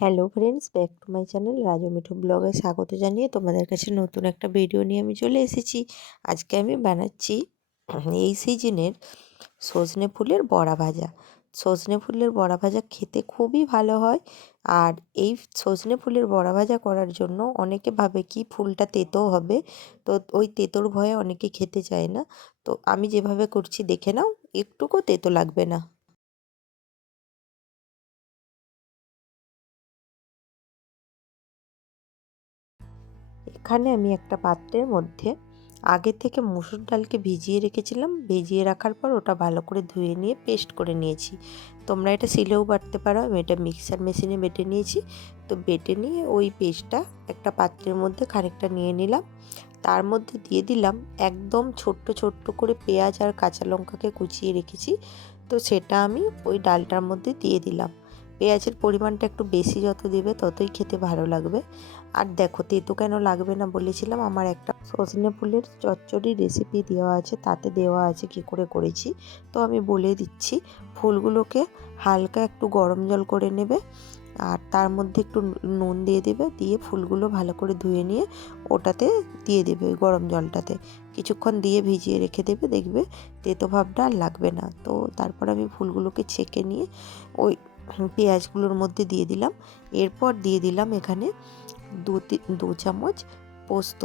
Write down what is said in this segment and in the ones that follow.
Hello friends, back to my channel Raju Mithu ব্লগে স্বাগত জানিয়ে তোমাদের কাছে নতুন একটা ভিডিও নিয়ে আমি চলে এসেছি। আজকে আমি বানাচ্ছি এই সিজনের সজনে ফুলের বড়া ভাজা। সজনে ফুলের বড়া ভাজা খেতে খুবই ভালো হয়। আর এই সজনে ফুলের বড়া ভাজা করার জন্য অনেকে ভাবে কি ফুলটা তেতো হবে, তো ওই তেতোর ভয়ে অনেকে খেতে চায় না। তো আমি যেভাবে করছি দেখে নাও, একটুকু তেতো লাগবে না। এখানে আমি একটা পাত্রের মধ্যে আগে থেকে মসুর ডালকে ভিজিয়ে রেখেছিলাম। ভিজিয়ে রাখার পর ওটা ভালো করে ধুয়ে নিয়ে পেস্ট করে নিয়েছি। তোমরা এটা শিলেও বাটতে পারো, আমি এটা মিক্সার মেশিনে বেটে নিয়েছি। তো বেটে নিয়ে ওই পেস্টটা একটা পাত্রের মধ্যে খানিকটা নিয়ে নিলাম। তার মধ্যে দিয়ে দিলাম একদম ছোট্ট ছোট্ট করে পেঁয়াজ আর কাঁচা লঙ্কাকে কুচিয়ে রেখেছি। তো সেটা আমি ওই ডালটার মধ্যে দিয়ে দিলাম। পেঁয়াজের পরিমাণটা একটু বেশি যত দেবে ততই খেতে ভালো লাগবে। আর দেখো, তেতো কেন লাগবে না বলেছিলাম, আমার একটা সজনে ফুলের চচ্চড়ি রেসিপি দেওয়া আছে, তাতে দেওয়া আছে কী করে করেছি। তো আমি বলে দিচ্ছি। ফুলগুলোকে হালকা একটু গরম জল করে নেবে, আর তার মধ্যে একটু নুন দিয়ে দেবে, দিয়ে ফুলগুলো ভালো করে ধুয়ে নিয়ে ওটাতে দিয়ে দেবে, ওই গরম জলটাতে কিছুক্ষণ দিয়ে ভিজিয়ে রেখে দেবে। দেখবে তেতো ভাবটা আর লাগবে না। তো তারপর আমি ফুলগুলোকে ছেঁকে নিয়ে ওই পেঁয়াজগুলোর মধ্যে দিয়ে দিলাম। এরপর দিয়ে দিলাম এখানে দু চামচ পোস্ত,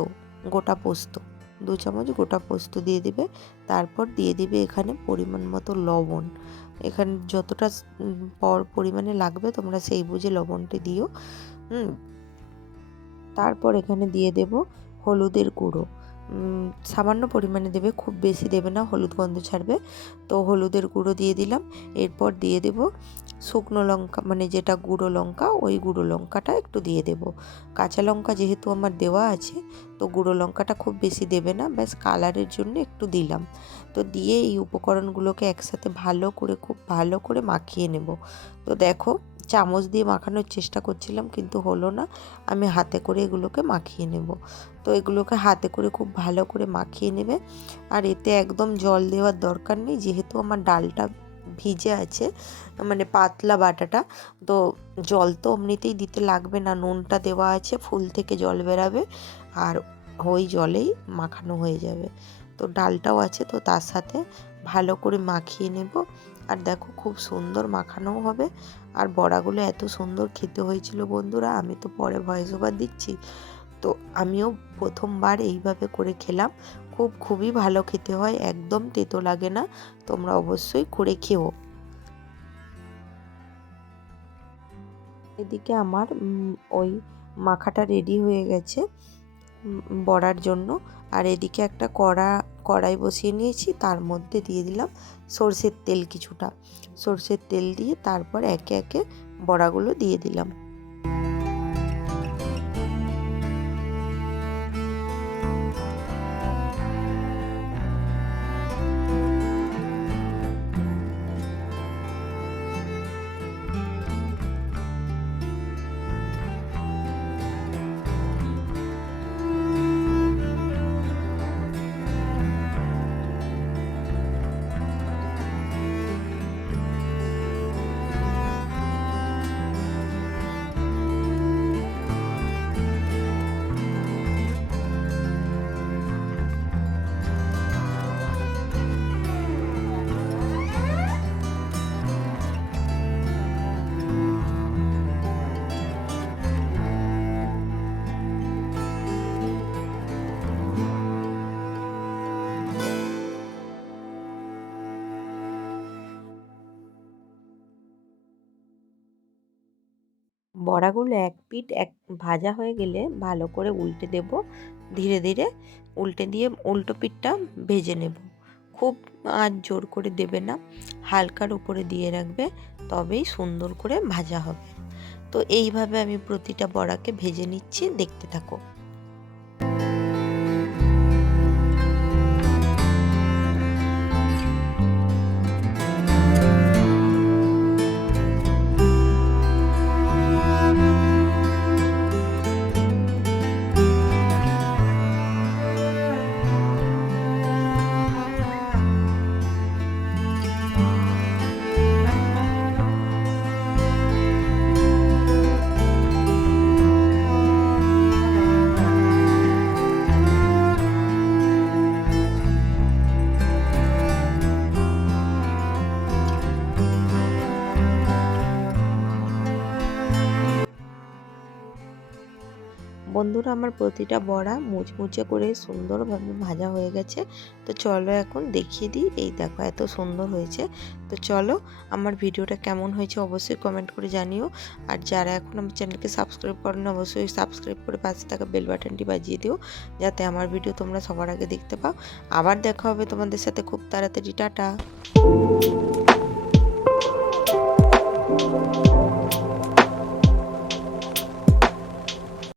গোটা পোস্ত, 2 চামচ গোটা পোস্ত দিয়ে দিবে। তারপর দিয়ে দিবে এখানে পরিমাণ মতো লবণ। এখানে যতটা পরিমাণে লাগবে তোমরা সেই বুঝে লবণটি দিও। হুম তারপর এখানে দিয়ে দেব হলুদের গুঁড়ো। সামান্য পরিমাণে দেবে, খুব বেশি দেবে না, হলুদ গন্ধ ছাড়বে। তো হলুদের গুঁড়ো দিয়ে দিলাম। এরপর দিয়ে দেব শুকনো লঙ্কা, মানে যেটা গুঁড়ো লঙ্কা, ওই গুঁড়ো লঙ্কাটা একটু দিয়ে দেব। কাঁচা লঙ্কা যেহেতু আমার দেওয়া আছে, তো গুঁড়ো লঙ্কাটা খুব বেশি দেবে না, ব্যাস কালারের জন্য একটু দিলাম। তো দিয়ে এই উপকরণগুলোকে একসাথে ভালো করে, খুব ভালো করে মাখিয়ে নেব। তো দেখো, চামচ দিয়ে মাখানোর চেষ্টা করছিলাম কিন্তু হলো না। আমি হাতে করে এগুলোকে মাখিয়ে নেব। তো এগুলোকে হাতে করে খুব ভালো করে মাখিয়ে নেবে। আর এতে একদম জল দেওয়ার দরকার নেই, যেহেতু আমার ডালটা ভিজে আছে, মানে পাতলা বাটাটা। তো জল তো এমনিতেই দিতে লাগবে না, নুনটা দেওয়া আছে, ফুল থেকে জল বেরাবে আর ওই জলেই মাখানো হয়ে যাবে। তো ডালটাও আছে, তো তার সাথে ভালো করে মাখিয়ে নেব। আর দেখো, খুব সুন্দর মাখানোও হবে। আর বড়াগুলো এত সুন্দর খেতে হয়েছিল বন্ধুরা, আমি তো পরে ভয়েস ওভার দিচ্ছি। তো আমিও প্রথমবার এইভাবে করে খেলাম, খুবই ভালো খেতে হয়, একদম তেতো লাগে না। তোমরা অবশ্যই করে খেও। এদিকে আমার ওই মাখাটা রেডি হয়ে গেছে বড়ার জন্য। আর এদিকে একটা কড়াই বসিয়ে নিয়েছি, তার মধ্যে দিয়ে দিলাম সরষের তেল কিছুটা। সরষের তেল দিয়ে তারপর একে একে বড়াগুলো দিয়ে দিলাম। বড়াগুলো এক পিঠ ভাজা হয়ে গেলে ভালো করে উল্টে দেব। ধীরে ধীরে উল্টে দিয়ে উল্টো পিঠটা ভেজে নেব। খুব আর জোর করে দেবে না, হালকার উপরে দিয়ে রাখবে, তবেই সুন্দর করে ভাজা হবে। তো এইভাবে আমি প্রতিটা বড়াকে ভেজে নিচ্ছি, দেখতে থাকো। বন্ধুরা আমার প্রতিটা বড়া মুচমুচে করে সুন্দরভাবে ভাজা হয়ে গেছে। তো চলো এখন দেখিয়ে দিই। এই দেখো এত সুন্দর হয়েছে। তো চলো, আমার ভিডিওটা কেমন হয়েছে অবশ্যই কমেন্ট করে জানিও। আর যারা এখন আমার চ্যানেলকে সাবস্ক্রাইব করেন অবশ্যই সাবস্ক্রাইব করে পাশে থাকা বেল বাটনটি বাজিয়ে দিও, যাতে আমার ভিডিও তোমরা সবার আগে দেখতে পাও। আবার দেখা হবে তোমাদের সাথে খুব তাড়াতাড়ি। টাটা।